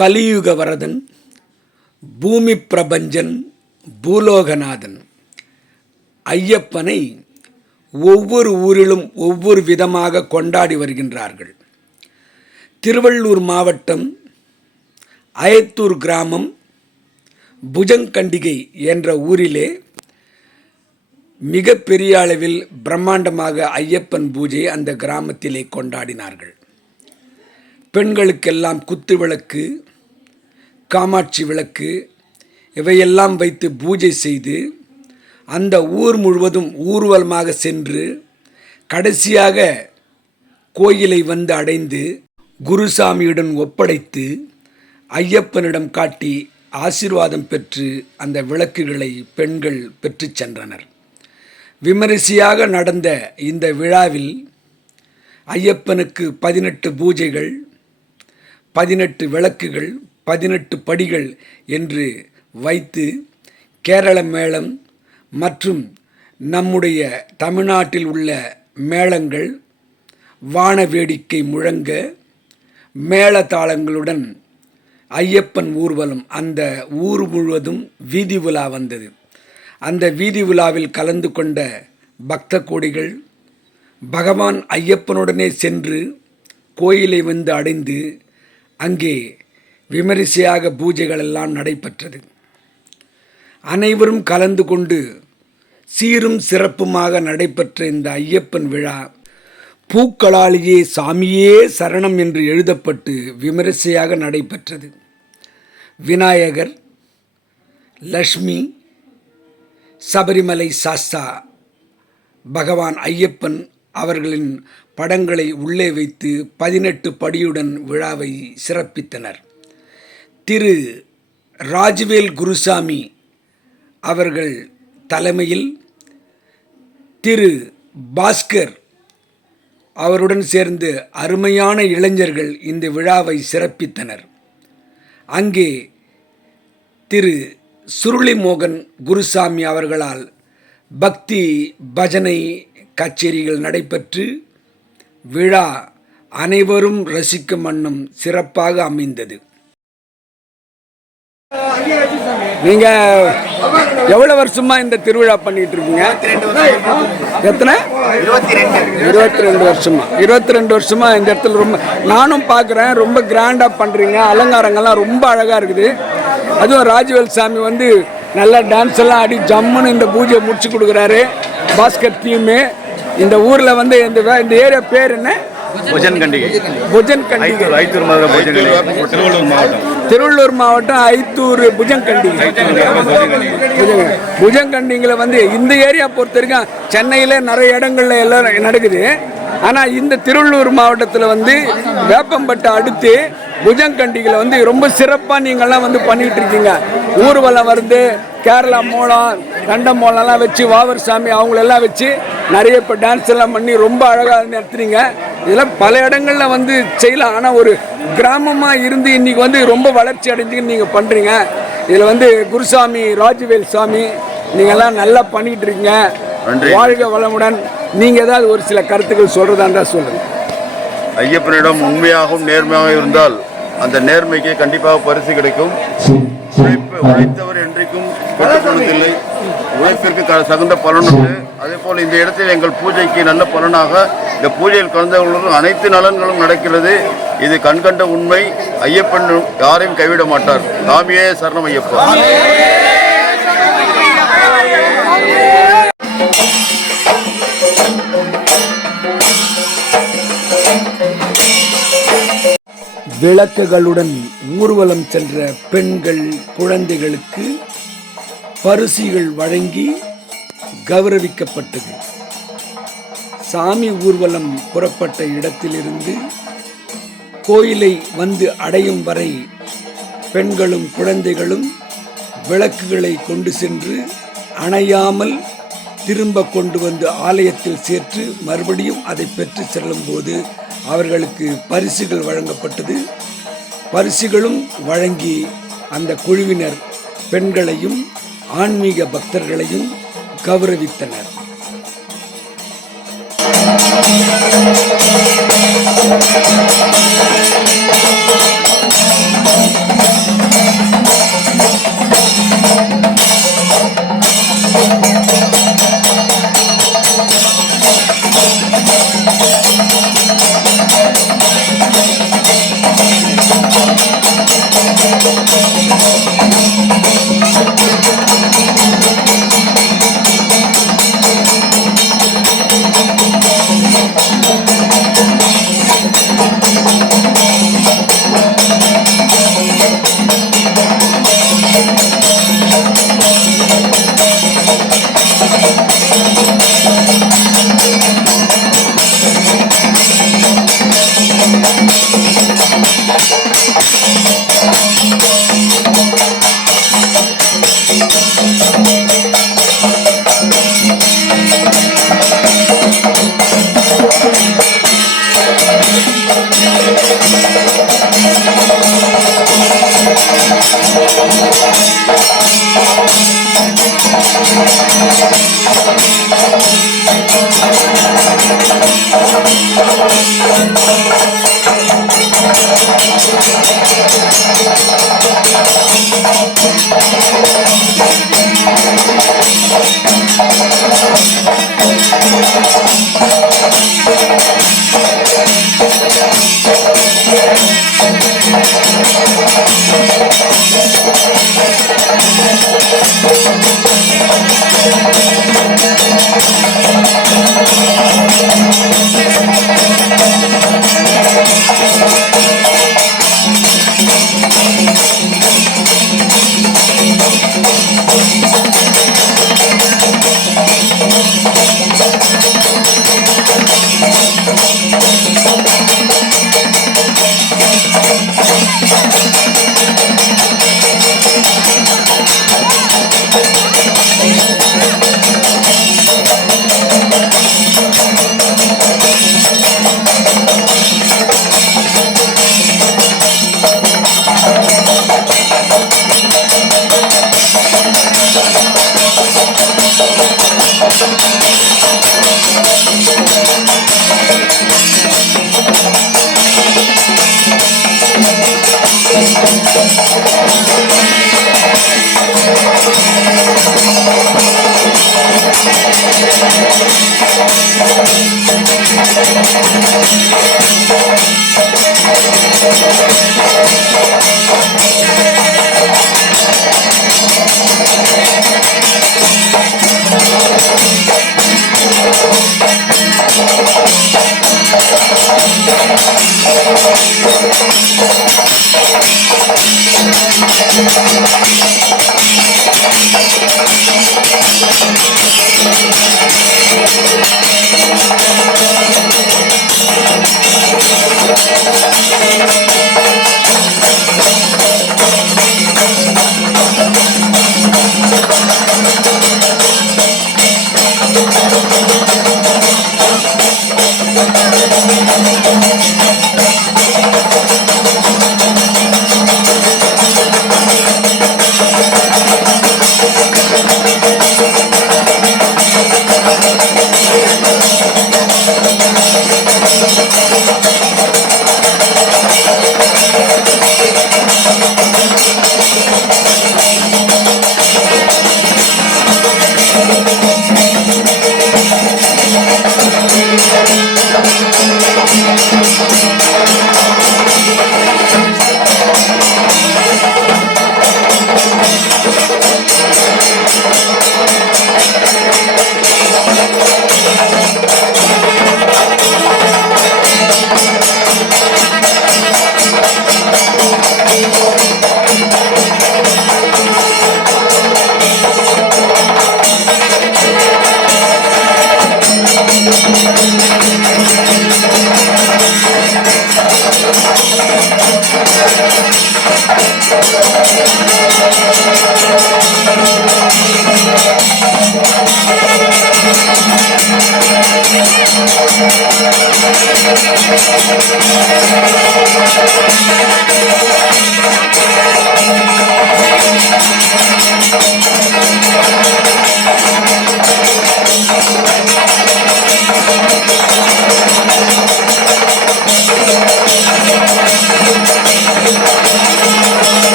கலியுக வரதன், பூமி பிரபஞ்சன், பூலோகநாதன் ஐயப்பனை ஒவ்வொரு ஊரிலும் ஒவ்வொரு விதமாக கொண்டாடி வருகின்றார்கள். திருவள்ளூர் மாவட்டம் அயத்தூர் கிராமம் புஜங்கண்டிகை என்ற ஊரிலே மிக பெரிய அளவில் பிரம்மாண்டமாக ஐயப்பன் பூஜை அந்த கிராமத்திலே கொண்டாடினார்கள். பெண்களுக்கெல்லாம் குத்து விளக்கு, காமாட்சி விளக்கு இவையெல்லாம் வைத்து பூஜை செய்து அந்த ஊர் முழுவதும் ஊர்வலமாக சென்று கடைசியாக கோயிலை வந்து அடைந்து குருசாமியுடன் ஒப்படைத்து ஐயப்பனிடம் காட்டி ஆசீர்வாதம் பெற்று அந்த விளக்குகளை பெண்கள் பெற்று சென்றனர். விமரிசையாக நடந்த இந்த விழாவில் ஐயப்பனுக்கு 18 பூஜைகள், 18 விளக்குகள், 18 படிகள் என்று வைத்து கேரள மேளம் மற்றும் நம்முடைய தமிழ்நாட்டில் உள்ள மேளங்கள் வான வேடிக்கை முழங்க மேளதாளங்களுடன் ஐயப்பன் ஊர்வலம் அந்த ஊர் முழுவதும் வீதி உலா வந்தது. அந்த வீதி உலாவில் கலந்து கொண்ட பக்த கோடிகள் பகவான் ஐயப்பனுடனே சென்று கோயிலை வந்து அடைந்து அங்கே விமரிசையாக பூஜைகள் எல்லாம் நடைபெற்றது. அனைவரும் கலந்து கொண்டு சீரும் சிறப்புமாக நடைபெற்ற இந்த ஐயப்பன் விழா பூக்களாலேயே சாமியே சரணம் என்று எழுதப்பட்டு விமரிசையாக நடைபெற்றது. விநாயகர், லக்ஷ்மி, சபரிமலை சாஸ்தா, பகவான் ஐயப்பன் அவர்களின் படங்களை உள்ளே வைத்து 18 படியுடன் விழாவை சிறப்பித்தனர். திரு ராஜ்வேல் குருசாமி அவர்கள் தலைமையில் திரு பாஸ்கர் அவருடன் சேர்ந்து அருமையான இளைஞர்கள் இந்த விழாவை சிறப்பித்தனர். அங்கே திரு சுருளிமோகன் குருசாமி அவர்களால் பக்தி பஜனை கச்சேரிகள் நடைபெற்று விழா அனைவரும் ரசிக்கும் வண்ணம் சிறப்பாக அமைந்தது. நீங்க எவ்வளவு வருஷமா இந்த திருவிழா பண்ணிட்டு இருக்கீங்க? எத்தனை? 22 வருஷமா. 22 வருஷமா இந்த இடத்துல ரொம்ப நானும் பார்க்குறேன். ரொம்ப கிராண்டா பண்றீங்க. அலங்காரங்கள்லாம் ரொம்ப அழகா இருக்குது. அதுவும் ராஜ்வேல் சாமி வந்து நல்லா டான்ஸ் எல்லாம் ஆடி ஜம்முன்னு இந்த பூஜையை முடிச்சு கொடுக்குறாரு. பாஸ்கர் டீமு இந்த ஊரில் வந்து இந்த ஏரியா பேர் என்ன? புஜன்கண்டிகை. திருவள்ளூர் மாவட்டம் ஐத்தூர் புஜங்கண்டிகை. புஜங்கண்டிகளை வந்து இந்த ஏரியா பொறுத்த வரைக்கும் சென்னையில் நிறைய இடங்கள்ல எல்லாம் நடக்குது. ஆனால் இந்த திருவள்ளூர் மாவட்டத்தில் வந்து வேப்பம்பட்டை அடுத்து புஜங்கண்டிகளை வந்து ரொம்ப சிறப்பாக நீங்கள்லாம் வந்து பண்ணிகிட்டு இருக்கீங்க. ஊர்வலம் வருது, கேரளா மோளம், கண்ட மோளம்லாம் வச்சு வாவர் சாமி அவங்களெல்லாம் வச்சு நிறைய இப்போ டான்ஸ் எல்லாம் பண்ணி ரொம்ப அழகாக நடத்துறீங்க. இதெல்லாம் பல இடங்களில் வந்து செய்யலாம். ஆனால் ஒரு கிராமமாக இருந்து இன்றைக்கி வந்து ரொம்ப வளர்ச்சி அடைஞ்சுன்னு நீங்கள் பண்ணுறீங்க. இதில் வந்து குருசாமி, ராஜ்வேல் சாமி நீங்கள்லாம் நல்லா பண்ணிகிட்டு இருக்கீங்க. வாழ்க வளமுடன். நீங்கள் ஏதாவது ஒரு சில கருத்துக்கள் சொல்கிறதா இருந்தால் சொல்லுங்கள். ஐயப்பனிடம் உண்மையாகவும் நேர்மையாக இருந்தால் அந்த நேர்மைக்கு கண்டிப்பாக பரிசு கிடைக்கும். உழைத்தவர் என்றைக்கும் கட்டுப்படுவதில்லை. உழைப்பிற்கு தகுந்த பலன் உண்டு. அதே போல் இந்த இடத்தில் எங்கள் பூஜைக்கு நல்ல பலனாக இந்த பூஜையில் கலந்தவர்களும் அனைத்து நலன்களும் நடக்கிறது. இது கண்கண்ட உண்மை. ஐயப்பன் யாரையும் கைவிட மாட்டார். சாமியே சரணம் ஐயப்பா. விளக்குகளுடன் ஊர்வலம் சென்ற பெண்கள், குழந்தைகளுக்கு பரிசுகள் வழங்கி கௌரவிக்கப்பட்டது. சாமி ஊர்வலம் புறப்பட்ட இடத்திலிருந்து கோயிலை வந்து அடையும் வரை பெண்களும் குழந்தைகளும் விளக்குகளை கொண்டு சென்று அணையாமல் திரும்ப கொண்டு வந்து ஆலயத்தில் சேர்த்து மறுபடியும் அதை பெற்று செல்லும்போது அவர்களுக்கு பரிசுகள் வழங்கப்பட்டது. பரிசுகளும் வழங்கி அந்த குழுவினர் பெண்களையும் ஆன்மீக பக்தர்களையும் கௌரவித்தனர்.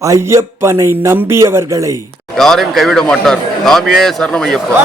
ஐயப்பனை நம்பியவர்களை யாரையும் கைவிட மாட்டார். சாமியே சரணம் ஐயப்பா.